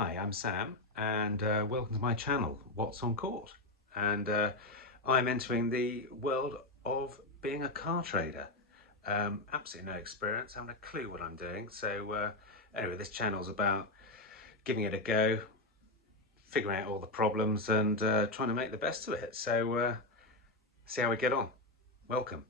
Hi, I'm Sam, and welcome to my channel, What's on Court. And I'm entering the world of being a car trader. Absolutely no experience, haven't a clue what I'm doing. So anyway, this channel's about giving it a go, figuring out all the problems, and trying to make the best of it. So see how we get on. Welcome.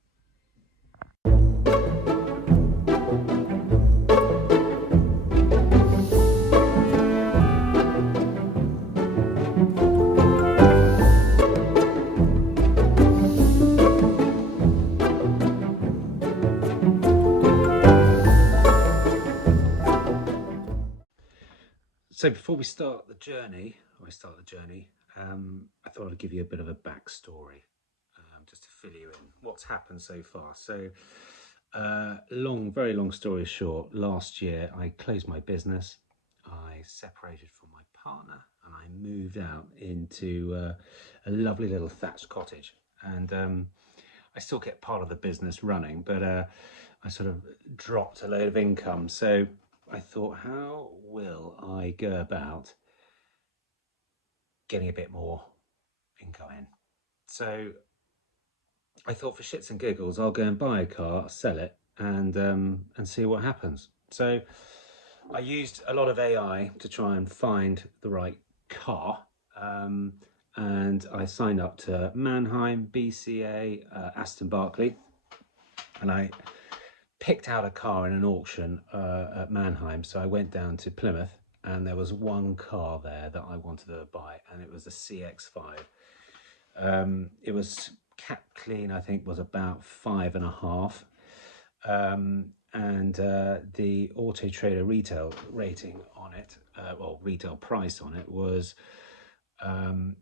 So before we start the journey, I thought I'd give you a bit of a backstory, just to fill you in what's happened so far. So, very long story short, last year I closed my business, I separated from my partner, and I moved out into a lovely little thatched cottage. And I still get part of the business running, but I sort of dropped a load of income. So I thought, how will I go about getting a bit more income in? So I thought, for shits and giggles, I'll go and buy a car, sell it, and see what happens. So I used a lot of AI to try and find the right car. And I signed up to Mannheim, BCA, Aston Barclay, and I picked out a car in an auction at Mannheim. So I went down to Plymouth, and there was one car there that I wanted to buy, and it was a CX-5. It was cap clean, I think, was about 5.5. And the Auto Trader retail rating on it, well, retail price on it was about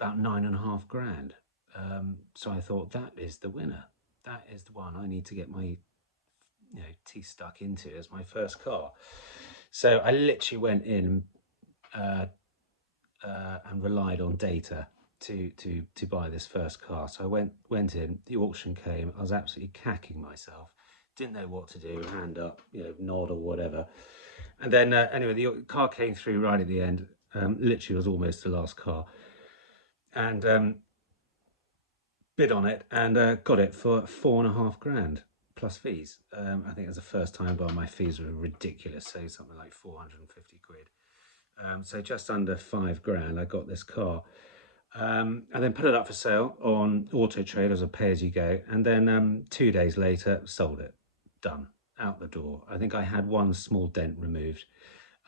9.5 grand. So I thought, that is the winner. That is the one I need to get my teeth stuck into as my first car. So I literally went in and relied on data to buy this first car. So I went in, the auction came, I was absolutely cacking myself, didn't know what to do, hand up, nod or whatever. And then anyway, the car came through right at the end. Literally was almost the last car, and bid on it, and got it for 4.5 grand plus fees. I think it was the first time buyer. My fees were ridiculous, so something like 450 quid. So just under 5 grand, I got this car. And then put it up for sale on Auto Trader as a pay-as-you-go, and then 2 days later sold it. Done, out the door. I think I had one small dent removed,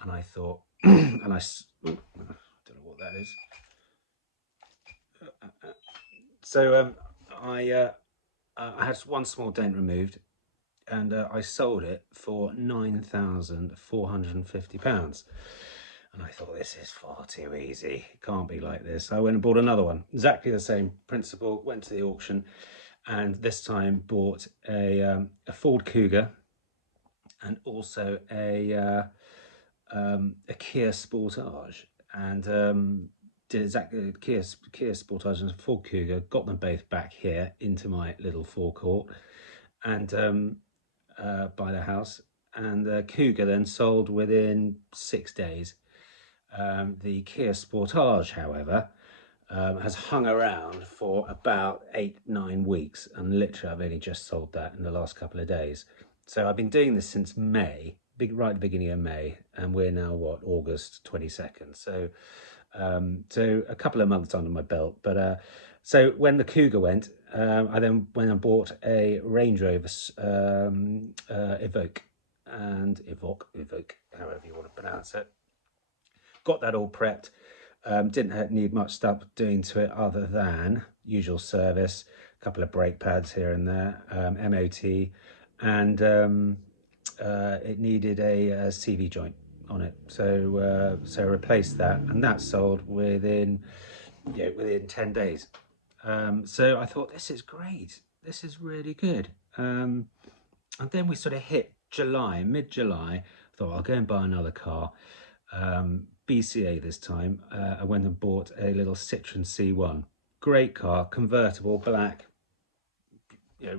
and I thought, and I don't know what that is. So I had one small dent removed, and I sold it for £9,450. And I thought, this is far too easy. It can't be like this. I went and bought another one. Exactly the same principle. Went to the auction, and this time bought a Ford Cougar, and also a Kia Sportage. And did exactly Kia Sportage and Ford Cougar. Got them both back here into my little forecourt, and by the house. And the Cougar then sold within 6 days. The Kia Sportage, however, has hung around for about 8-9 weeks, and literally I've only just sold that in the last couple of days. So I've been doing this since May, right at the beginning of May, and we're now August 22nd. So a couple of months under my belt. But so when the Cougar went, I then went and bought a Range Rover Evoque, however you want to pronounce it. Got that all prepped. Didn't need much stuff doing to it other than usual service, a couple of brake pads here and there, MOT, and it needed a CV joint on it. So replaced that, and that sold within 10 days. So I thought, this is great. This is really good. And then we sort of hit July, mid-July. I thought, I'll go and buy another car. BCA this time. I went and bought a little Citroen C1. Great car, convertible, black,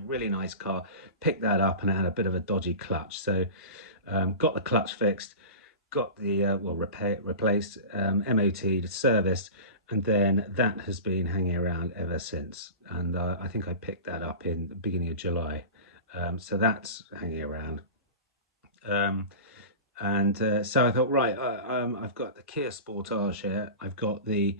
really nice car. Picked that up, and it had a bit of a dodgy clutch. So got the clutch fixed, got the replaced, MOT'd, serviced, and then that has been hanging around ever since. And I think I picked that up in the beginning of July, so that's hanging around. So I thought, right, I've got the Kia Sportage here. I've got the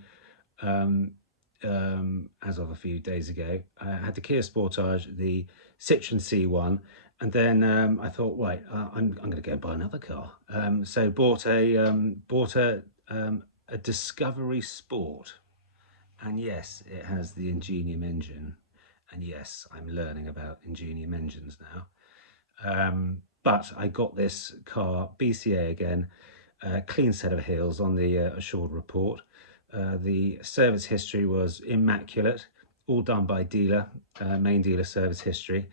as of a few days ago, I had the Kia Sportage, the Citroen C1, and then I thought, right, I'm going to go buy another car. So bought a Discovery Sport, and yes, it has the Ingenium engine, and yes, I'm learning about Ingenium engines now. But I got this car BCA again, clean set of heels on the assured report. The service history was immaculate, all done by dealer, main dealer service history.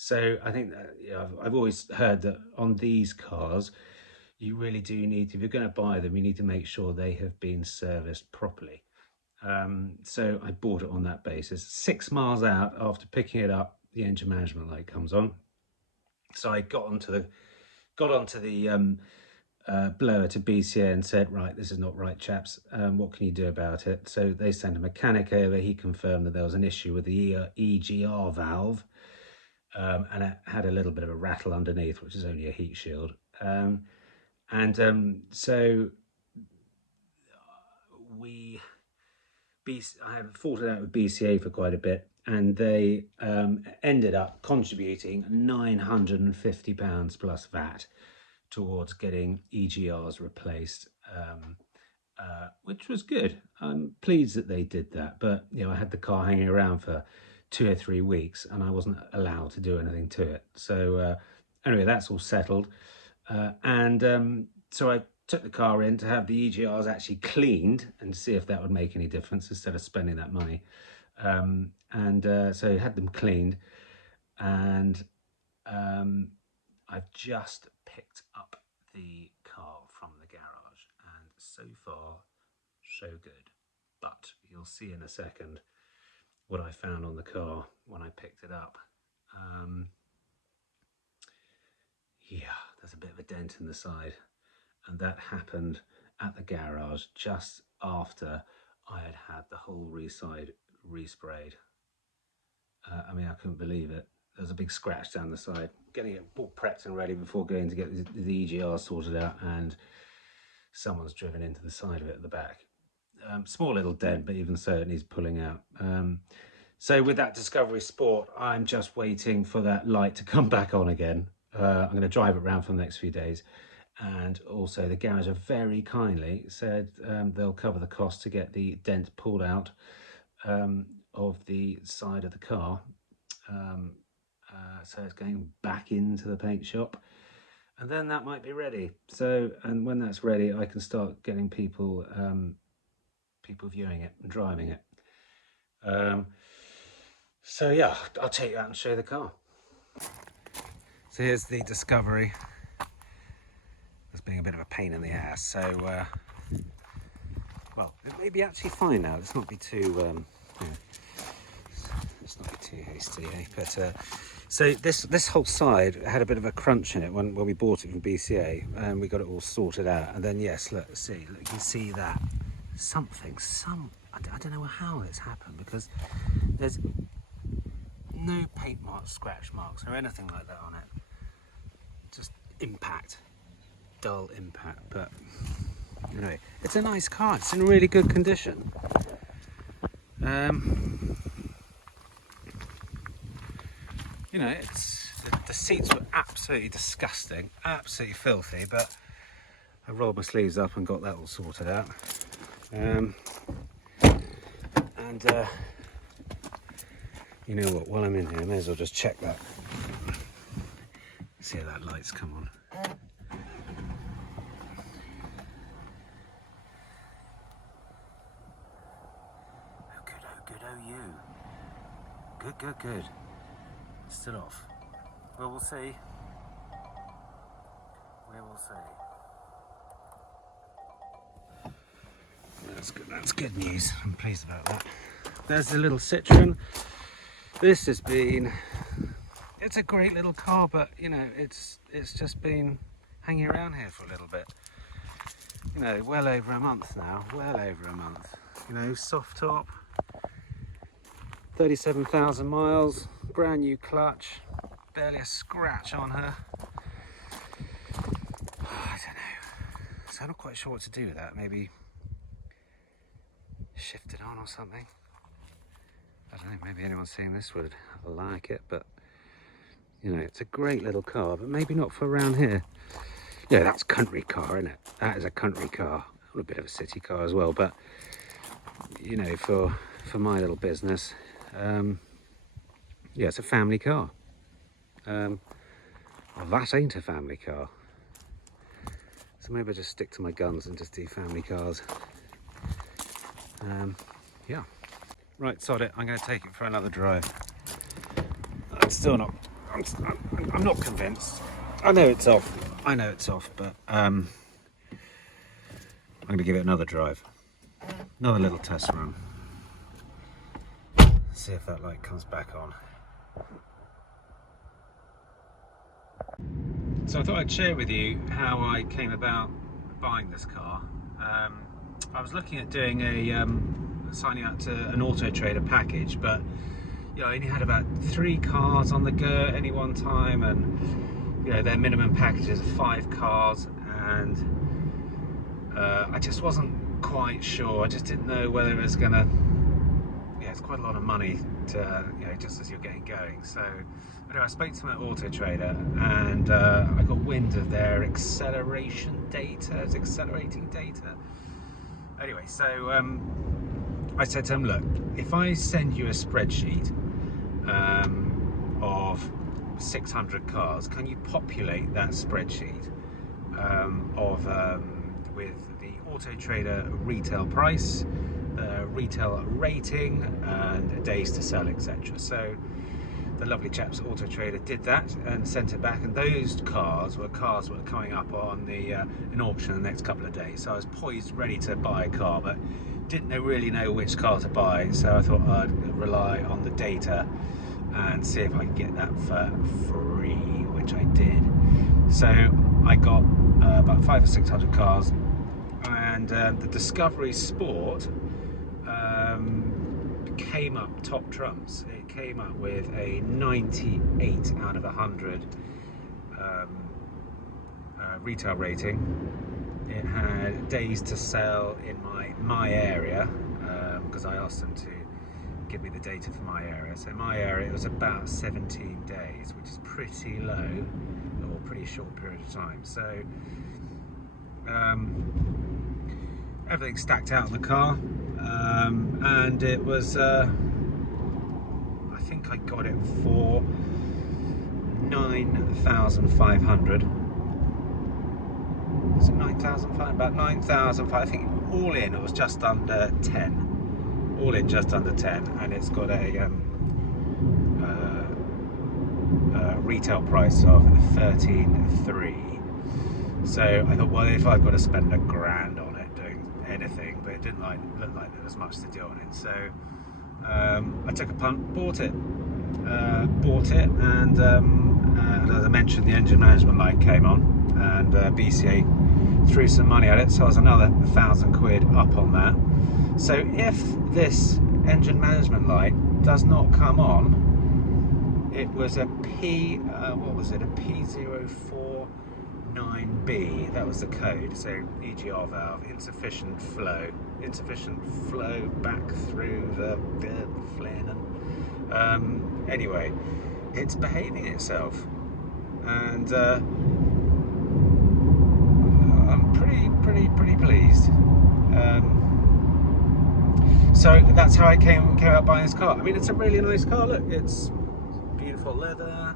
So I think that, I've always heard that on these cars, you really do need, if you're going to buy them, you need to make sure they have been serviced properly. So I bought it on that basis. 6 miles out after picking it up, the engine management light comes on. So I got onto the blower to BCA and said, right, this is not right, chaps. What can you do about it? So they sent a mechanic over. He confirmed that there was an issue with the EGR valve, and it had a little bit of a rattle underneath, which is only a heat shield. So I had fought it out with BCA for quite a bit, and they ended up contributing £950 plus VAT towards getting EGRs replaced, which was good. I'm pleased that they did that, but I had the car hanging around for 2 or 3 weeks and I wasn't allowed to do anything to it. So anyway, that's all settled, so I took the car in to have the EGRs actually cleaned and see if that would make any difference instead of spending that money. So I had them cleaned, and I've just picked up the car from the garage, and so far so good. But you'll see in a second what I found on the car when I picked it up. There's a bit of a dent in the side, and that happened at the garage just after I had had the whole rear side resprayed. I mean, I couldn't believe it. There's a big scratch down the side. Getting it all prepped and ready before going to get the EGR sorted out, and someone's driven into the side of it at the back. Small little dent, but even so, it needs pulling out. So with that Discovery Sport, I'm just waiting for that light to come back on again. I'm going to drive it around for the next few days. And also the garage have very kindly said they'll cover the cost to get the dent pulled out of the side of the car. So it's going back into the paint shop, and then that might be ready. So, and when that's ready, I can start getting people viewing it and driving it. So yeah, I'll take you out and show you the car. So here's the Discovery. It's being a bit of a pain in the ass. So, well, it may be actually fine now. Let's not be too, let's not be too hasty, eh? But so this whole side had a bit of a crunch in it when we bought it from BCA, and we got it all sorted out. And then yes, look, you can see that I don't know how it's happened, because there's no paint marks, scratch marks, or anything like that on it. Just impact, dull impact. But anyway, it's a nice car. It's in really good condition. The seats were absolutely disgusting, absolutely filthy, but I rolled my sleeves up and got that all sorted out. You know what, while I'm in here, I may as well just check that. See how that light's come on. Oh you. Good. Still off. Well, we'll see. That's good news. I'm pleased about that. There's the little Citroen. This has been, it's a great little car, but it's just been hanging around here for a little bit. you know, well over a month now, well over a month. You know, soft top, 37,000 miles, brand new clutch, barely a scratch on her. Oh, I don't know, so I'm not quite sure what to do with that. Maybe shift it on or something. I don't know, maybe anyone seeing this would like it, but you know, it's a great little car, but maybe not for around here. Yeah, that's country car, isn't it? That is a country car. A bit of a city car as well, but you know, for my little business, yeah, it's a family car. Well, that ain't a family car. So maybe I just stick to my guns and just do family cars. Yeah. Right, sod it. I'm going to take it for another drive. I'm still not. I'm not convinced. I know it's off. But I'm going to give it another drive. Another little test run. See if that light comes back on. So I thought I'd share with you how I came about buying this car. I was looking at doing signing up to an Auto Trader package, but you know, I only had about 3 cars on the go at any one time, and you know, their minimum packages are 5 cars, and I just wasn't quite sure. I just didn't know whether it was gonna. Yeah, it's quite a lot of money to, you know, just as you're getting going. So anyway, I spoke to my Auto Trader, and I got wind of their acceleration data. It's accelerating data. Anyway, so I said to him, look, if I send you a spreadsheet of 600 cars, can you populate that spreadsheet with the Auto Trader retail price, retail rating, and days to sell, etc. So the lovely chaps at Auto Trader did that and sent it back, and those cars were coming up on the an auction in the next couple of days. So I was poised, ready to buy a car, but didn't really know which car to buy. So I thought I'd rely on the data and see if I could get that for free, which I did. So I got about 500 or 600 cars, and the Discovery Sport came up top trumps. It came up with a 98 out of 100 retail rating. It had days to sell in my area, because I asked them to give me the data for my area. So my area, it was about 17 days, which is pretty low, or a pretty short period of time. So everything stacked out in the car, and it was I think I got it for 9,500. Is it 9,500? About 9,500. I think all in it was just under 10. All in just under 10, and it's got a retail price of 13,300. So I thought, well, if I've got to spend $1,000 on it doing anything, but it didn't look like there was much to do on it. So I took a punt, bought it, and as I mentioned, the engine management light came on, and BCA threw some money at it, so I was another £1,000 up on that. So if this engine management light does not come on, it was a what was it? A P049B. That was the code. So EGR valve, insufficient flow back through the Flannan. Anyway, it's behaving itself, and I'm pretty pleased. So that's how I came out buying this car. I mean, it's a really nice car. Look, it's beautiful leather.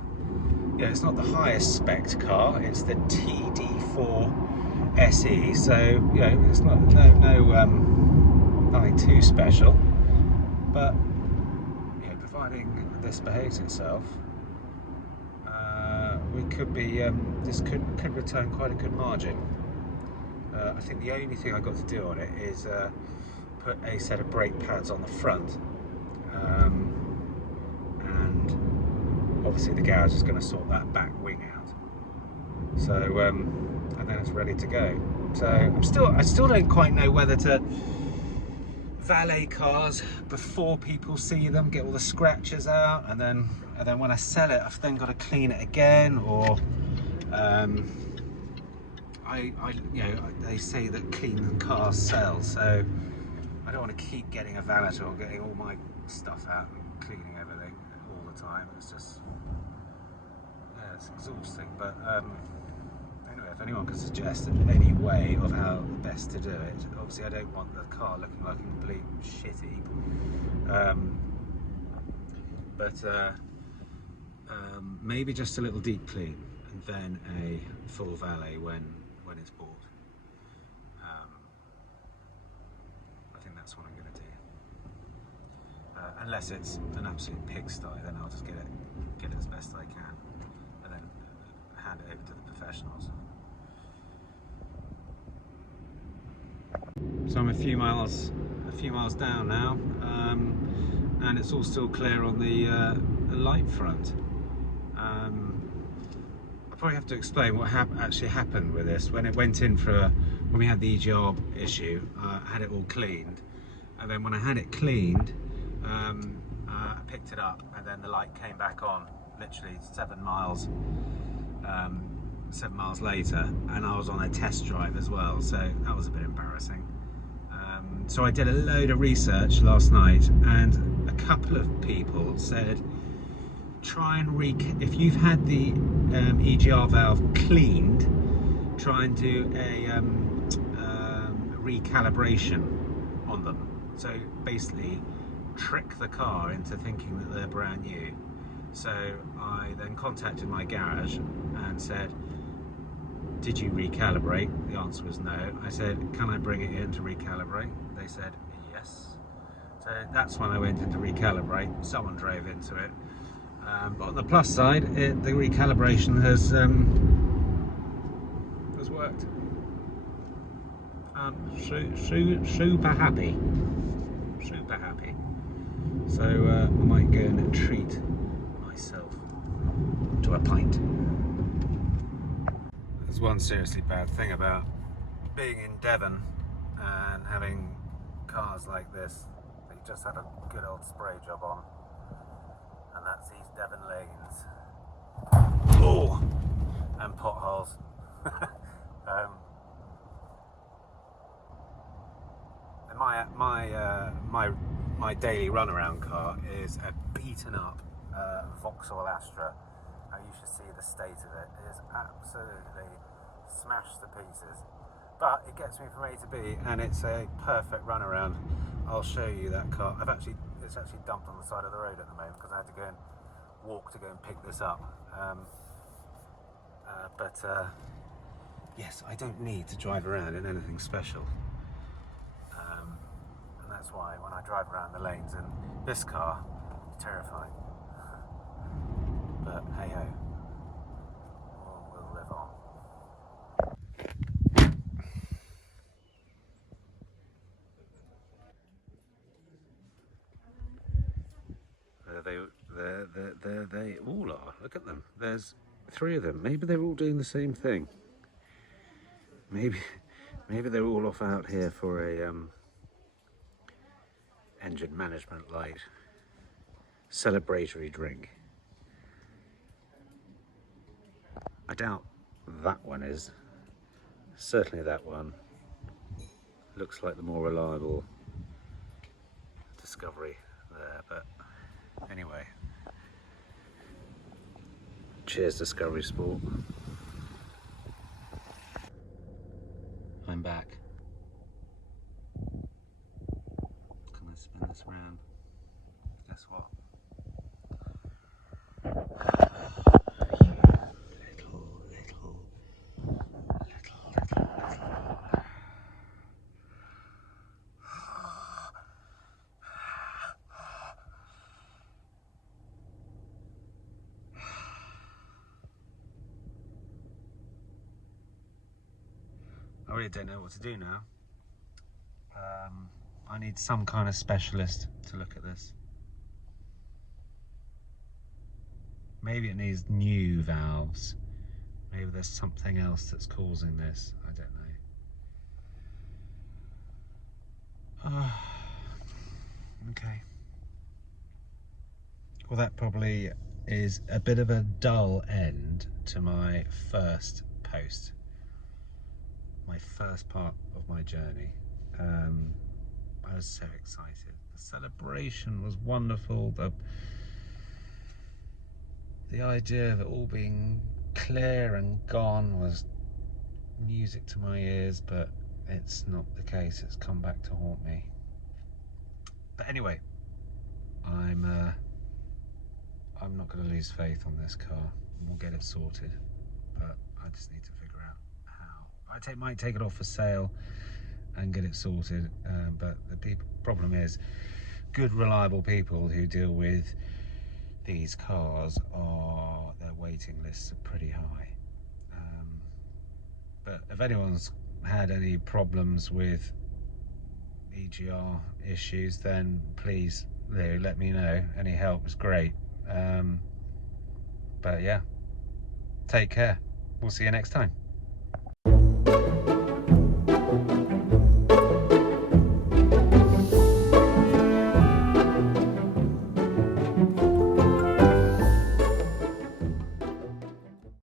Yeah, it's not the highest spec car. It's the TD4 SE. So you know, it's not nothing too special. But you know, providing this behaves itself, we could be. This could return quite a good margin. I think the only thing I got to do on it is put a set of brake pads on the front, and obviously the garage is going to sort that back wing out. So and then it's ready to go. So I still don't quite know whether to valet cars before people see them, get all the scratches out, and then when I sell it, I've then got to clean it again, or they say that clean cars sell, so I don't want to keep getting a valeter or getting all my stuff out and cleaning everything all the time. It's just, yeah, it's exhausting. But anyway, if anyone can suggest any way of how best to do it, obviously I don't want the car looking like a complete shit heap. Maybe just a little deep clean and then a full valet when it's bought. I think that's what I'm going to do. Unless it's an absolute pigsty, then I'll just get it as best I can, and then hand it over to the professionals. So I'm a few miles down now, and it's all still clear on the light front. I probably have to explain what actually happened with this. When it went in when we had the EGR issue, I had it all cleaned, and then when I had it cleaned, I picked it up, and then the light came back on literally 7 miles later, and I was on a test drive as well, so that was a bit embarrassing. So I did a load of research last night, and a couple of people said, try and if you've had the EGR valve cleaned, try and do a recalibration on them. So basically trick the car into thinking that they're brand new. So I then contacted my garage and said, did you recalibrate? The answer was no. I said, can I bring it in to recalibrate? They said yes. So that's when I went in to recalibrate. Someone drove into it. But on the plus side, the recalibration has worked. Super happy. Super happy. So I might go and treat myself to a pint. There's one seriously bad thing about being in Devon and having cars like this. They just had a good old spray job on, and that's these Devon lanes. Oh, and potholes. And my daily runaround car is a beaten up Vauxhall Astra. You should see the state of it. It is absolutely smashed to pieces. But it gets me from A to B, and it's a perfect runaround. I'll show you that car. It's actually dumped on the side of the road at the moment because I had to go and walk to go and pick this up. Yes, I don't need to drive around in anything special. And that's why when I drive around the lanes in this car, it's terrifying. But hey ho, we'll live on. They all are. Look at them. There's 3 of them. Maybe they're all doing the same thing. Maybe they're all off out here for a engine management light celebratory drink. I doubt that one is. Certainly that one looks like the more reliable Discovery there, but anyway. Cheers, Discovery Sport. I'm back. Can I spin this round? Guess what? Little. I really don't know what to do now. I need some kind of specialist to look at this. Maybe it needs new valves. Maybe there's something else that's causing this. I don't know. Okay. Well, that probably is a bit of a dull end to my first post, my first part of my journey. I was so excited. The celebration was wonderful. The idea of it all being clear and gone was music to my ears, but it's not the case. It's come back to haunt me. But anyway, I'm not going to lose faith on this car. We'll get it sorted, but I just need to figure out how. I might take it off for sale and get it sorted, but the problem is, good reliable people who deal with these cars their waiting lists are pretty high. But if anyone's had any problems with EGR issues, then please let me know. Any help is great. But yeah, take care. We'll see you next time.